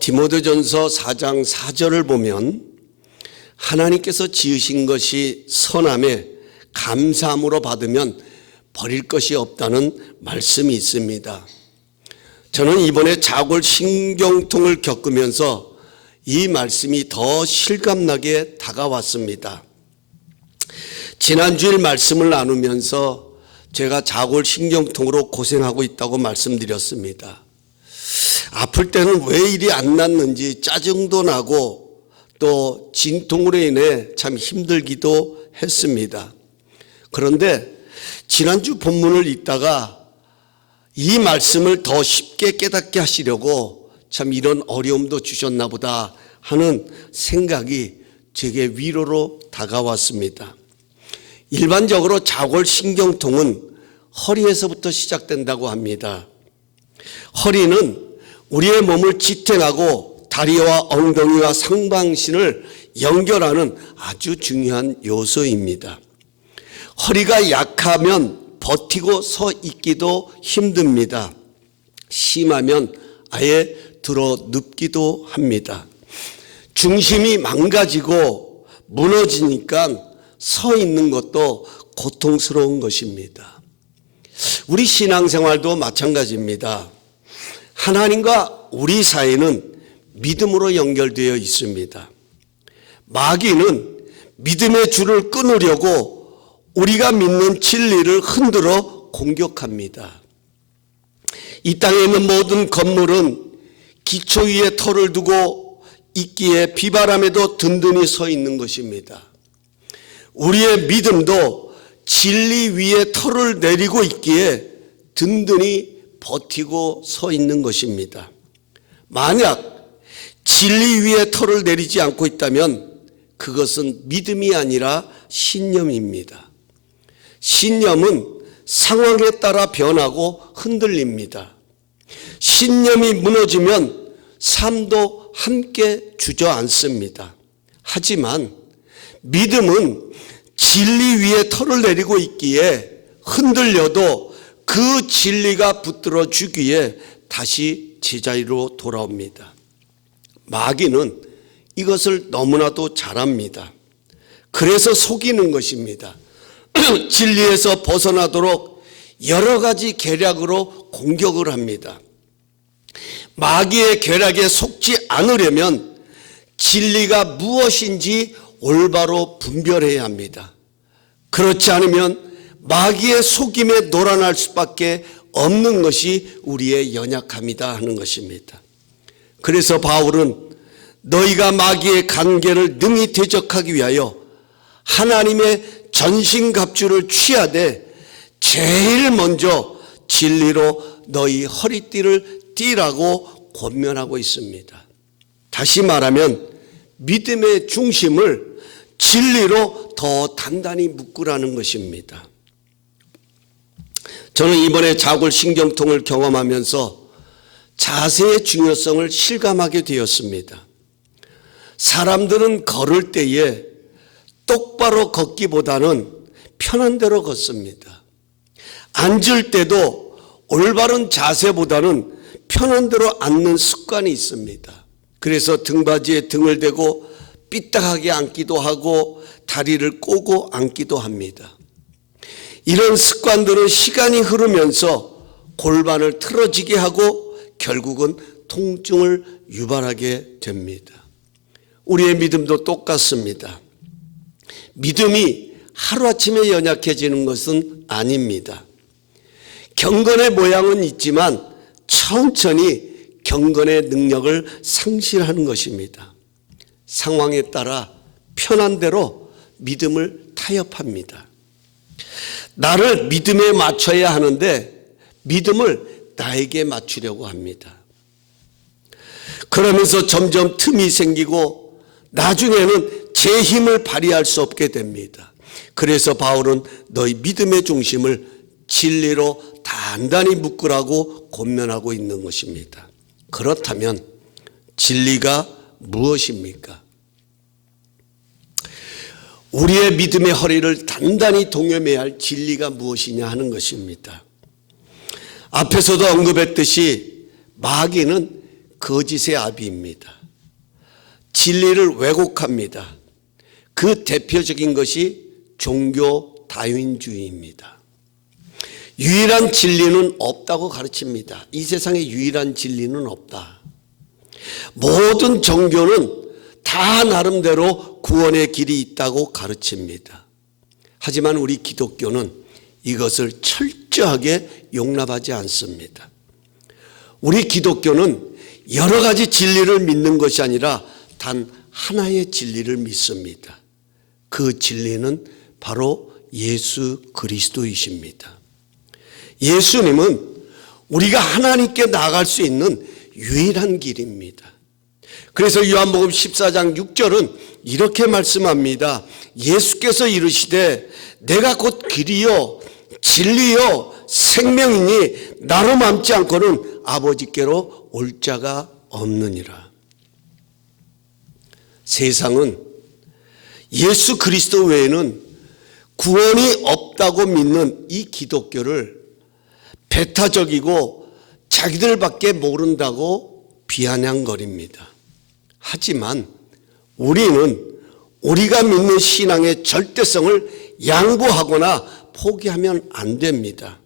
디모데전서 4장 4절을 보면 하나님께서 지으신 것이 선함에 감사함으로 받으면 버릴 것이 없다는 말씀이 있습니다. 저는 이번에 자골 신경통을 겪으면서 이 말씀이 더 실감나게 다가왔습니다. 지난주일 말씀을 나누면서 제가 자골 신경통으로 고생하고 있다고 말씀드렸습니다. 아플 때는 왜 일이 안 낫는지 짜증도 나고 또 진통으로 인해 참 힘들기도 했습니다. 그런데 지난주 본문을 읽다가 이 말씀을 더 쉽게 깨닫게 하시려고 참 이런 어려움도 주셨나 보다 하는 생각이 제게 위로로 다가왔습니다. 일반적으로 자골신경통은 허리에서부터 시작된다고 합니다. 허리는 우리의 몸을 지탱하고 다리와 엉덩이와 상반신을 연결하는 아주 중요한 요소입니다. 허리가 약하면 버티고 서 있기도 힘듭니다. 심하면 아예 들어 눕기도 합니다. 중심이 망가지고 무너지니까 서 있는 것도 고통스러운 것입니다. 우리 신앙생활도 마찬가지입니다. 하나님과 우리 사이는 믿음으로 연결되어 있습니다. 마귀는 믿음의 줄을 끊으려고 우리가 믿는 진리를 흔들어 공격합니다. 이 땅에 있는 모든 건물은 기초 위에 터를 두고 있기에 비바람에도 든든히 서 있는 것입니다. 우리의 믿음도 진리 위에 터를 내리고 있기에 든든히 버티고 서 있는 것입니다. 만약 진리 위에 터를 내리지 않고 있다면 그것은 믿음이 아니라 신념입니다. 신념은 상황에 따라 변하고 흔들립니다. 신념이 무너지면 삶도 함께 주저앉습니다. 하지만 믿음은 진리 위에 털을 내리고 있기에 흔들려도 그 진리가 붙들어 주기에 다시 제자리로 돌아옵니다. 마귀는 이것을 너무나도 잘합니다. 그래서 속이는 것입니다. 진리에서 벗어나도록 여러 가지 계략으로 공격을 합니다. 마귀의 계략에 속지 않으려면 진리가 무엇인지 올바로 분별해야 합니다. 그렇지 않으면 마귀의 속임에 놀아날 수밖에 없는 것이 우리의 연약함이다 하는 것입니다. 그래서 바울은 너희가 마귀의 간계를 능히 대적하기 위하여 하나님의 전신갑주를 취하되 제일 먼저 진리로 너희 허리띠를 띠라고 권면하고 있습니다. 다시 말하면 믿음의 중심을 진리로 더 단단히 묶으라는 것입니다. 저는 이번에 자골신경통을 경험하면서 자세의 중요성을 실감하게 되었습니다. 사람들은 걸을 때에 똑바로 걷기보다는 편한 대로 걷습니다. 앉을 때도 올바른 자세보다는 편한 대로 앉는 습관이 있습니다. 그래서 등받이에 등을 대고 삐딱하게 앉기도 하고 다리를 꼬고 앉기도 합니다. 이런 습관들은 시간이 흐르면서 골반을 틀어지게 하고 결국은 통증을 유발하게 됩니다. 우리의 믿음도 똑같습니다. 믿음이 하루아침에 연약해지는 것은 아닙니다. 경건의 모양은 있지만 천천히 경건의 능력을 상실하는 것입니다. 상황에 따라 편한 대로 믿음을 타협합니다. 나를 믿음에 맞춰야 하는데 믿음을 나에게 맞추려고 합니다. 그러면서 점점 틈이 생기고 나중에는 제 힘을 발휘할 수 없게 됩니다. 그래서 바울은 너희 믿음의 중심을 진리로 단단히 묶으라고 권면하고 있는 것입니다. 그렇다면 진리가 무엇입니까? 우리의 믿음의 허리를 단단히 동여매야 할 진리가 무엇이냐 하는 것입니다. 앞에서도 언급했듯이 마귀는 거짓의 아비입니다. 진리를 왜곡합니다. 그 대표적인 것이 종교 다윈주의입니다. 유일한 진리는 없다고 가르칩니다. 이 세상에 유일한 진리는 없다. 모든 종교는 다 나름대로 구원의 길이 있다고 가르칩니다. 하지만 우리 기독교는 이것을 철저하게 용납하지 않습니다. 우리 기독교는 여러 가지 진리를 믿는 것이 아니라 단 하나의 진리를 믿습니다. 그 진리는 바로 예수 그리스도이십니다. 예수님은 우리가 하나님께 나아갈 수 있는 유일한 길입니다. 그래서 요한복음 14장 6절은 이렇게 말씀합니다. 예수께서 이르시되 내가 곧 길이요 진리요 생명이니 나로 맘지 않고는 아버지께로 올 자가 없느니라. 세상은 예수 그리스도 외에는 구원이 없다고 믿는 이 기독교를 배타적이고 자기들밖에 모른다고 비아냥거립니다. 하지만 우리는 우리가 믿는 신앙의 절대성을 양보하거나 포기하면 안 됩니다.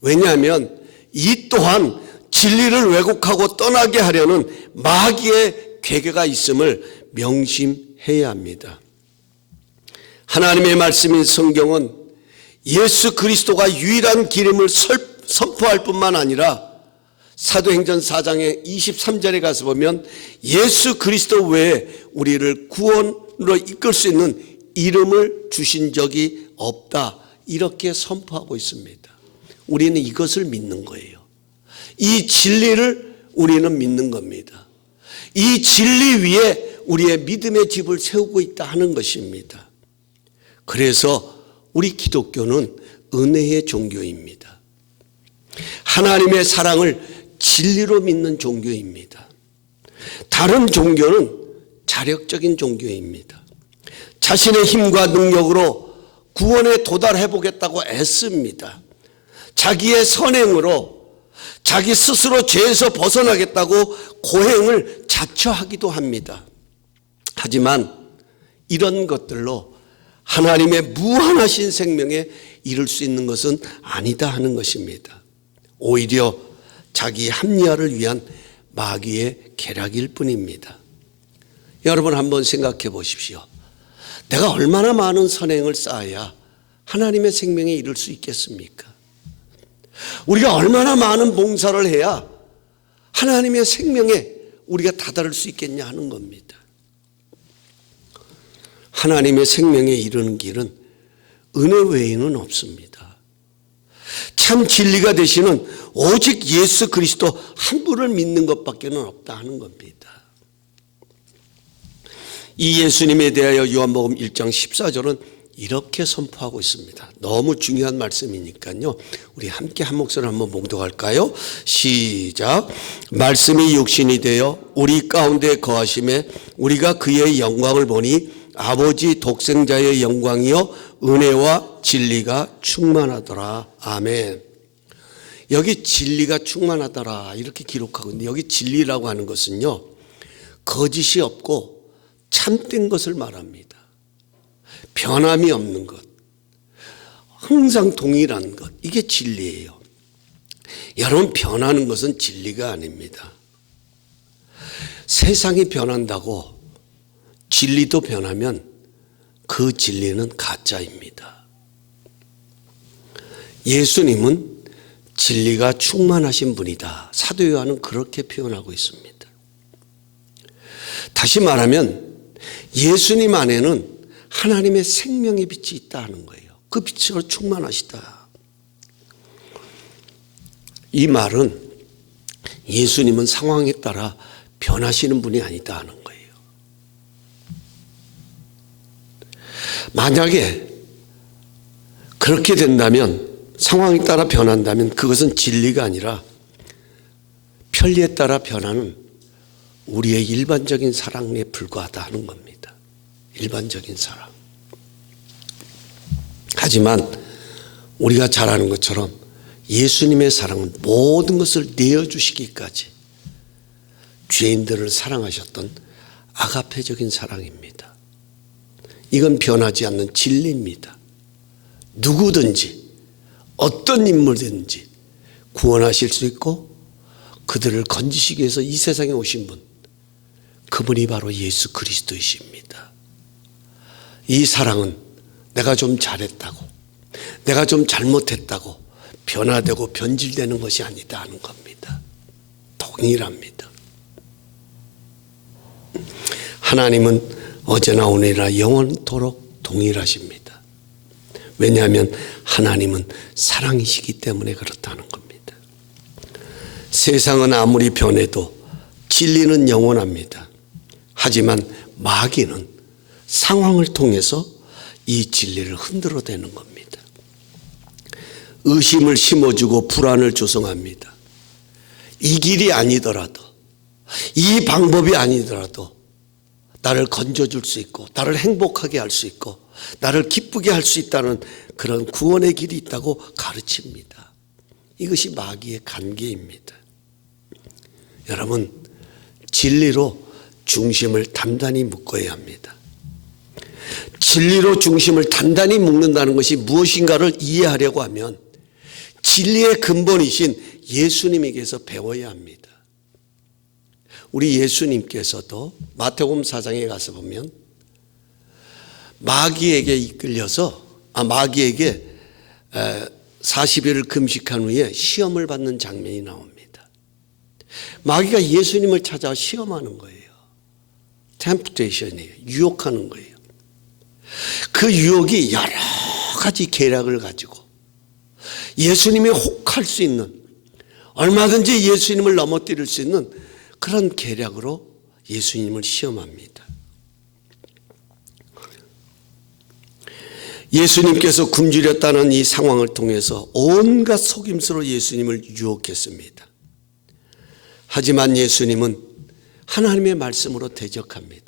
왜냐하면 이 또한 진리를 왜곡하고 떠나게 하려는 마귀의 괴계가 있음을 명심해야 합니다. 하나님의 말씀인 성경은 예수 그리스도가 유일한 길임을 선포할 뿐만 아니라 사도행전 4장의 23절에 가서 보면 예수 그리스도 외에 우리를 구원으로 이끌 수 있는 이름을 주신 적이 없다, 이렇게 선포하고 있습니다. 우리는 이것을 믿는 거예요. 이 진리를 우리는 믿는 겁니다. 이 진리 위에 우리의 믿음의 집을 세우고 있다 하는 것입니다. 그래서 우리 기독교는 은혜의 종교입니다. 하나님의 사랑을 진리로 믿는 종교입니다. 다른 종교는 자력적인 종교입니다. 자신의 힘과 능력으로 구원에 도달해 보겠다고 애씁니다. 자기의 선행으로 자기 스스로 죄에서 벗어나겠다고 고행을 자처하기도 합니다. 하지만 이런 것들로 하나님의 무한하신 생명에 이룰 수 있는 것은 아니다 하는 것입니다. 오히려 자기 합리화를 위한 마귀의 계략일 뿐입니다. 여러분 한번 생각해 보십시오. 내가 얼마나 많은 선행을 쌓아야 하나님의 생명에 이룰 수 있겠습니까? 우리가 얼마나 많은 봉사를 해야 하나님의 생명에 우리가 다다를 수 있겠냐 하는 겁니다. 하나님의 생명에 이르는 길은 은혜 외에는 없습니다. 참 진리가 되시는 오직 예수 그리스도 한 분을 믿는 것밖에는 없다 하는 겁니다. 이 예수님에 대하여 요한복음 1장 14절은 이렇게 선포하고 있습니다. 너무 중요한 말씀이니까요. 우리 함께 한 목소리 한번 봉독할까요? 시작. 말씀이 육신이 되어 우리 가운데 거하심에 우리가 그의 영광을 보니 아버지 독생자의 영광이요 은혜와 진리가 충만하더라. 아멘. 여기 진리가 충만하더라 이렇게 기록하고 있는데, 여기 진리라고 하는 것은요 거짓이 없고 참된 것을 말합니다. 변함이 없는 것, 항상 동일한 것, 이게 진리예요. 여러분, 변하는 것은 진리가 아닙니다. 세상이 변한다고 진리도 변하면 그 진리는 가짜입니다. 예수님은 진리가 충만하신 분이다. 사도 요한은 그렇게 표현하고 있습니다. 다시 말하면 예수님 안에는 하나님의 생명의 빛이 있다 하는 거예요. 그 빛으로 충만하시다. 이 말은 예수님은 상황에 따라 변하시는 분이 아니다 하는 거예요. 만약에 그렇게 된다면, 상황에 따라 변한다면 그것은 진리가 아니라 편리에 따라 변하는 우리의 일반적인 사랑에 불과하다 하는 겁니다. 일반적인 사랑. 하지만 우리가 잘 아는 것처럼 예수님의 사랑은 모든 것을 내어주시기까지 죄인들을 사랑하셨던 아가페적인 사랑입니다. 이건 변하지 않는 진리입니다. 누구든지 어떤 인물든지 구원하실 수 있고 그들을 건지시기 위해서 이 세상에 오신 분, 그분이 바로 예수 그리스도이십니다. 이 사랑은 내가 좀 잘했다고, 내가 좀 잘못했다고 변화되고 변질되는 것이 아니다 하는 겁니다. 동일합니다. 하나님은 어제나 오늘이나 영원토록 동일하십니다. 왜냐하면 하나님은 사랑이시기 때문에 그렇다는 겁니다. 세상은 아무리 변해도 진리는 영원합니다. 하지만 마귀는 상황을 통해서 이 진리를 흔들어대는 겁니다. 의심을 심어주고 불안을 조성합니다. 이 길이 아니더라도, 이 방법이 아니더라도 나를 건져줄 수 있고 나를 행복하게 할 수 있고 나를 기쁘게 할 수 있다는 그런 구원의 길이 있다고 가르칩니다. 이것이 마귀의 관계입니다. 여러분, 진리로 중심을 단단히 묶어야 합니다. 진리로 중심을 단단히 묶는다는 것이 무엇인가를 이해하려고 하면 진리의 근본이신 예수님에게서 배워야 합니다. 우리 예수님께서도 마태복음 4장에 가서 보면 마귀에게 이끌려서 마귀에게 40일을 금식한 후에 시험을 받는 장면이 나옵니다. 마귀가 예수님을 찾아 시험하는 거예요. 템프테이션이에요. 유혹하는 거예요. 그 유혹이 여러 가지 계략을 가지고 예수님이 혹할 수 있는, 얼마든지 예수님을 넘어뜨릴 수 있는 그런 계략으로 예수님을 시험합니다. 예수님께서 굶주렸다는 이 상황을 통해서 온갖 속임수로 예수님을 유혹했습니다. 하지만 예수님은 하나님의 말씀으로 대적합니다.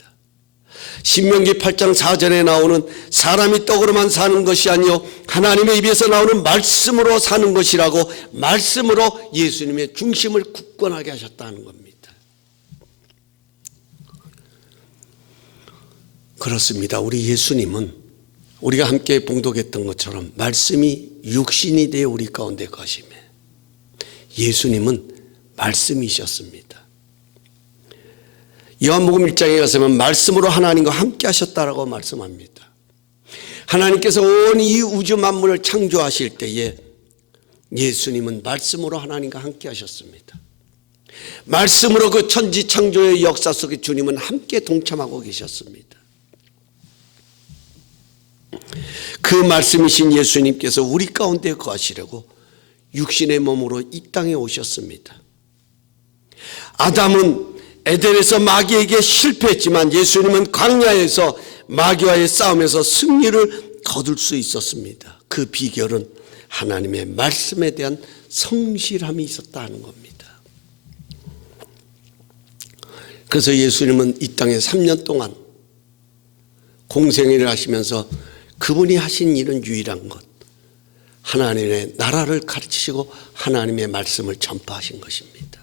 신명기 8장 4절에 나오는 사람이 떡으로만 사는 것이 아니요 하나님의 입에서 나오는 말씀으로 사는 것이라고 말씀으로 예수님의 중심을 굳건하게 하셨다는 겁니다. 그렇습니다. 우리 예수님은 우리가 함께 봉독했던 것처럼 말씀이 육신이 되어 우리 가운데 거심에 예수님은 말씀이셨습니다. 요한복음 1장에 가서는 말씀으로 하나님과 함께 하셨다라고 말씀합니다. 하나님께서 온 이 우주 만물을 창조하실 때에 예수님은 말씀으로 하나님과 함께 하셨습니다. 말씀으로 그 천지 창조의 역사 속에 주님은 함께 동참하고 계셨습니다. 그 말씀이신 예수님께서 우리 가운데 거하시려고 육신의 몸으로 이 땅에 오셨습니다. 아담은 에덴에서 마귀에게 실패했지만 예수님은 광야에서 마귀와의 싸움에서 승리를 거둘 수 있었습니다. 그 비결은 하나님의 말씀에 대한 성실함이 있었다는 겁니다. 그래서 예수님은 이 땅에 3년 동안 공생애를 하시면서 그분이 하신 일은 유일한 것, 하나님의 나라를 가르치시고 하나님의 말씀을 전파하신 것입니다.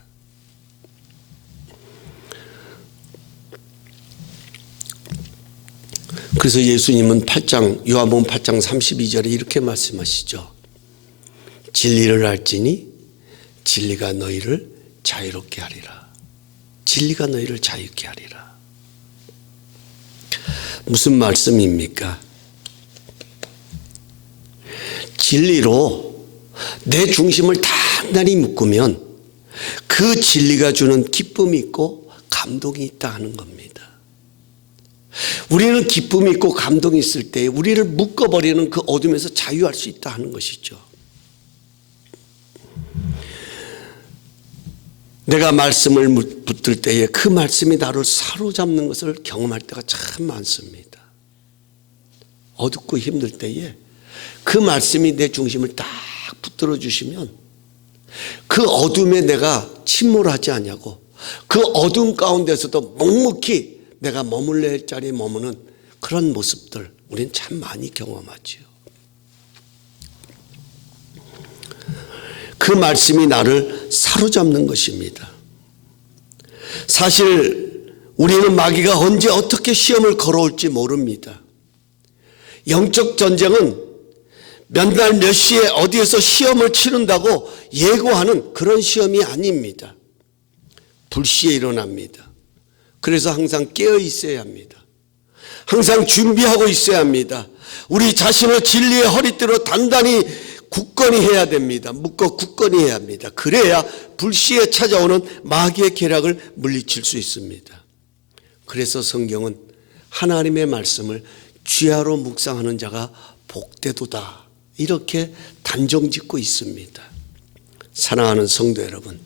그래서 예수님은 요한복음 8장 32절에 이렇게 말씀하시죠. 진리를 알지니 진리가 너희를 자유롭게 하리라. 진리가 너희를 자유롭게 하리라. 무슨 말씀입니까? 진리로 내 중심을 단단히 묶으면 그 진리가 주는 기쁨이 있고 감동이 있다 하는 겁니다. 우리는 기쁨이 있고 감동이 있을 때 우리를 묶어버리는 그 어둠에서 자유할 수 있다 하는 것이죠. 내가 말씀을 붙들 때에 그 말씀이 나를 사로잡는 것을 경험할 때가 참 많습니다. 어둡고 힘들 때에 그 말씀이 내 중심을 딱 붙들어 주시면 그 어둠에 내가 침몰하지 않냐고, 그 어둠 가운데서도 묵묵히 내가 머물러 자리에 머무는 그런 모습들 우리는 참 많이 경험하죠. 그 말씀이 나를 사로잡는 것입니다. 사실 우리는 마귀가 언제 어떻게 시험을 걸어올지 모릅니다. 영적 전쟁은 몇 날 몇 시에 어디에서 시험을 치른다고 예고하는 그런 시험이 아닙니다. 불시에 일어납니다. 그래서 항상 깨어 있어야 합니다. 항상 준비하고 있어야 합니다. 우리 자신을 진리의 허리띠로 단단히 굳건히 해야 됩니다. 묶어 굳건히 해야 합니다. 그래야 불시에 찾아오는 마귀의 계략을 물리칠 수 있습니다. 그래서 성경은 하나님의 말씀을 쥐하로 묵상하는 자가 복되도다, 이렇게 단정짓고 있습니다. 사랑하는 성도 여러분,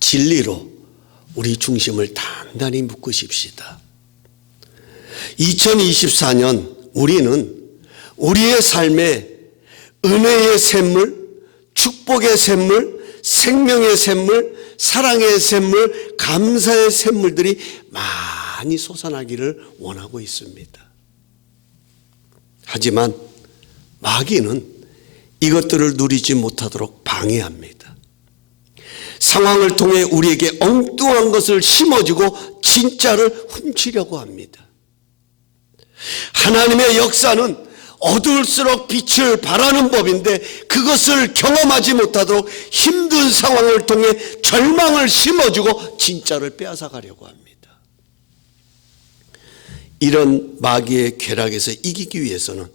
진리로 우리 중심을 단단히 묶으십시다. 2024년 우리는 우리의 삶에 은혜의 샘물, 축복의 샘물, 생명의 샘물, 사랑의 샘물, 감사의 샘물들이 많이 솟아나기를 원하고 있습니다. 하지만 마귀는 이것들을 누리지 못하도록 방해합니다. 상황을 통해 우리에게 엉뚱한 것을 심어주고 진짜를 훔치려고 합니다. 하나님의 역사는 어두울수록 빛을 발하는 법인데 그것을 경험하지 못하도록 힘든 상황을 통해 절망을 심어주고 진짜를 빼앗아가려고 합니다. 이런 마귀의 궤락에서 이기기 위해서는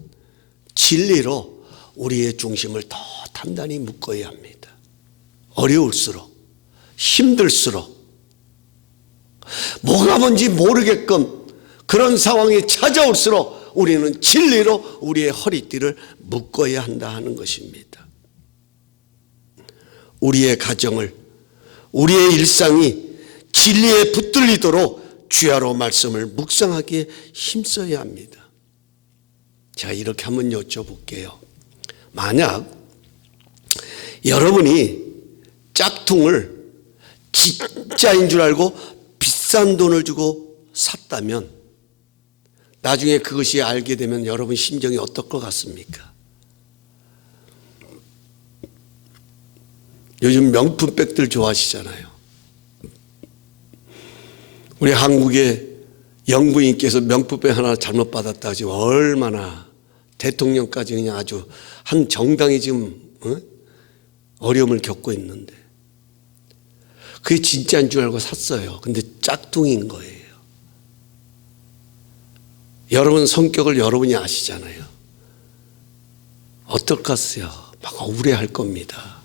진리로 우리의 중심을 더 단단히 묶어야 합니다. 어려울수록, 힘들수록, 뭐가 뭔지 모르게끔 그런 상황이 찾아올수록 우리는 진리로 우리의 허리띠를 묶어야 한다 하는 것입니다. 우리의 가정을, 우리의 일상이 진리에 붙들리도록 주야로 말씀을 묵상하기에 힘써야 합니다. 자, 이렇게 한번 여쭤볼게요. 만약 여러분이 짝퉁을 진짜인 줄 알고 비싼 돈을 주고 샀다면 나중에 그것이 알게 되면 여러분 심정이 어떨 것 같습니까? 요즘 명품백들 좋아하시잖아요. 우리 한국의 영부인께서 명품백 하나 잘못 받았다 지금 얼마나 대통령까지 그냥 아주 한 정당이 지금 어려움을 겪고 있는데 그게 진짜인 줄 알고 샀어요. 근데 짝퉁인 거예요. 여러분 성격을 여러분이 아시잖아요. 어떨까요? 막 억울해할 겁니다.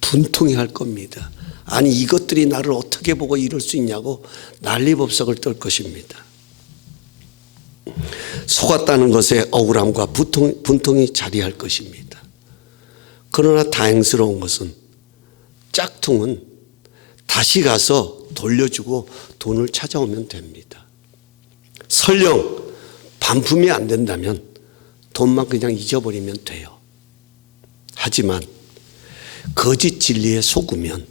분통해할 겁니다. 아니 이것들이 나를 어떻게 보고 이럴 수 있냐고 난리법석을 떨 것입니다. 속았다는 것에 억울함과 분통이 자리할 것입니다. 그러나 다행스러운 것은 짝퉁은 다시 가서 돌려주고 돈을 찾아오면 됩니다. 설령 반품이 안 된다면 돈만 그냥 잊어버리면 돼요. 하지만 거짓 진리에 속으면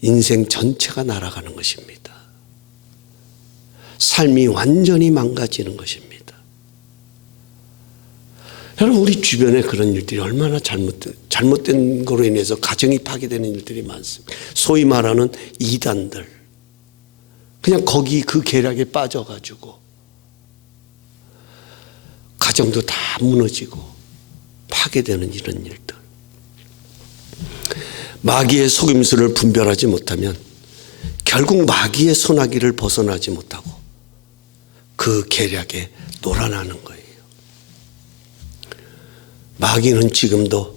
인생 전체가 날아가는 것입니다. 삶이 완전히 망가지는 것입니다. 여러분 우리 주변에 그런 일들이 얼마나 잘못된 거로 인해서 가정이 파괴되는 일들이 많습니다. 소위 말하는 이단들 그냥 거기 그 계략에 빠져가지고 가정도 다 무너지고 파괴되는 이런 일들. 마귀의 속임수를 분별하지 못하면 결국 마귀의 소나기를 벗어나지 못하고 그 계략에 놀아나는 거예요. 마귀는 지금도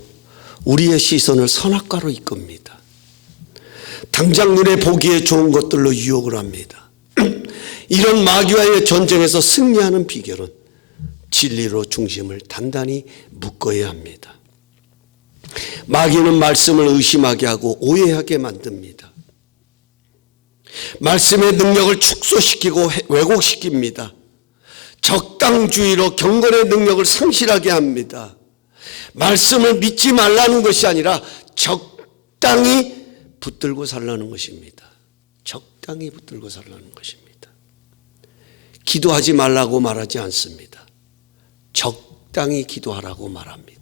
우리의 시선을 선악과로 이끕니다. 당장 눈에 보기에 좋은 것들로 유혹을 합니다. 이런 마귀와의 전쟁에서 승리하는 비결은 진리로 중심을 단단히 묶어야 합니다. 마귀는 말씀을 의심하게 하고 오해하게 만듭니다. 말씀의 능력을 축소시키고 왜곡시킵니다. 적당주의로 경건의 능력을 상실하게 합니다. 말씀을 믿지 말라는 것이 아니라 적당히 붙들고 살라는 것입니다. 적당히 붙들고 살라는 것입니다. 기도하지 말라고 말하지 않습니다. 적당히 기도하라고 말합니다.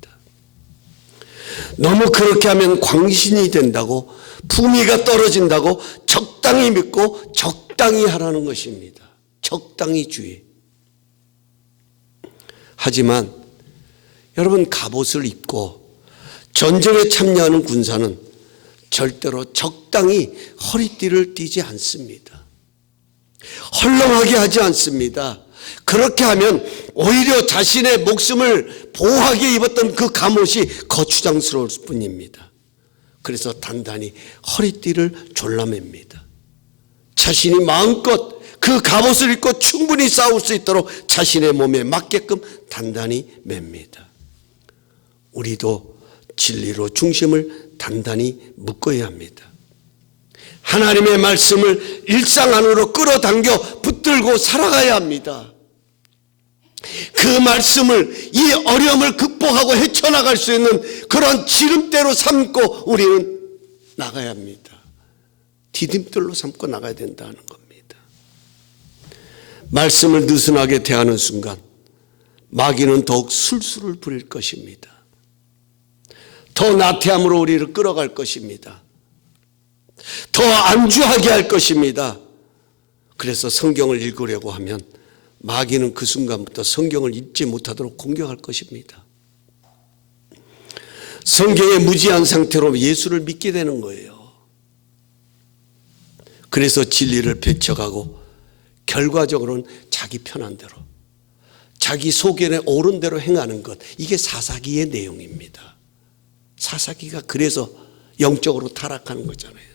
너무 그렇게 하면 광신이 된다고, 품위가 떨어진다고 적당히 믿고 적당히 하라는 것입니다. 적당히 주의. 하지만 여러분, 갑옷을 입고 전쟁에 참여하는 군사는 절대로 적당히 허리띠를 띠지 않습니다. 헐렁하게 하지 않습니다. 그렇게 하면 오히려 자신의 목숨을 보호하게 입었던 그 갑옷이 거추장스러울 뿐입니다. 그래서 단단히 허리띠를 졸라맵니다. 자신이 마음껏 그 갑옷을 입고 충분히 싸울 수 있도록 자신의 몸에 맞게끔 단단히 맵니다. 우리도 진리로 중심을 단단히 묶어야 합니다. 하나님의 말씀을 일상 안으로 끌어당겨 붙들고 살아가야 합니다. 그 말씀을, 이 어려움을 극복하고 헤쳐나갈 수 있는 그런 지름대로 삼고 우리는 나가야 합니다. 디딤돌로 삼고 나가야 된다는 겁니다. 말씀을 느슨하게 대하는 순간 마귀는 더욱 술수를 부릴 것입니다. 더 나태함으로 우리를 끌어갈 것입니다. 더 안주하게 할 것입니다. 그래서 성경을 읽으려고 하면 마귀는 그 순간부터 성경을 읽지 못하도록 공격할 것입니다. 성경의 무지한 상태로 예수를 믿게 되는 거예요. 그래서 진리를 배척하고 결과적으로는 자기 편한 대로, 자기 소견에 옳은 대로 행하는 것, 이게 사사기의 내용입니다. 사사기가 그래서 영적으로 타락하는 거잖아요.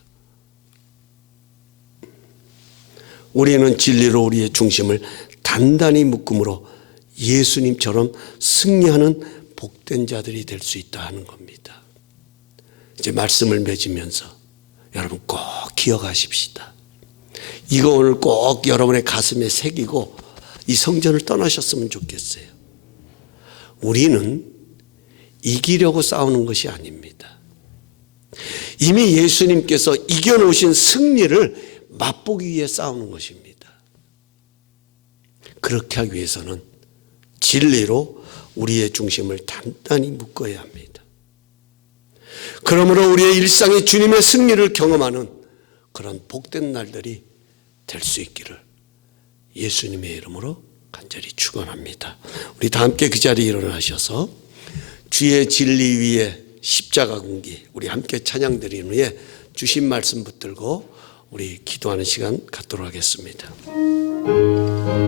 우리는 진리로 우리의 중심을 단단히 묶음으로 예수님처럼 승리하는 복된 자들이 될 수 있다 하는 겁니다. 이제 말씀을 맺으면서 여러분 꼭 기억하십시다. 이거 오늘 꼭 여러분의 가슴에 새기고 이 성전을 떠나셨으면 좋겠어요. 우리는 이기려고 싸우는 것이 아닙니다. 이미 예수님께서 이겨놓으신 승리를 맛보기 위해 싸우는 것입니다. 그렇게 하기 위해서는 진리로 우리의 중심을 단단히 묶어야 합니다. 그러므로 우리의 일상에 주님의 승리를 경험하는 그런 복된 날들이 될 수 있기를 예수님의 이름으로 간절히 축원합니다. 우리 다 함께 그 자리에 일어나셔서 주의 진리 위에 십자가 군기, 우리 함께 찬양 드리는 후에 주신 말씀 붙들고 우리 기도하는 시간 갖도록 하겠습니다.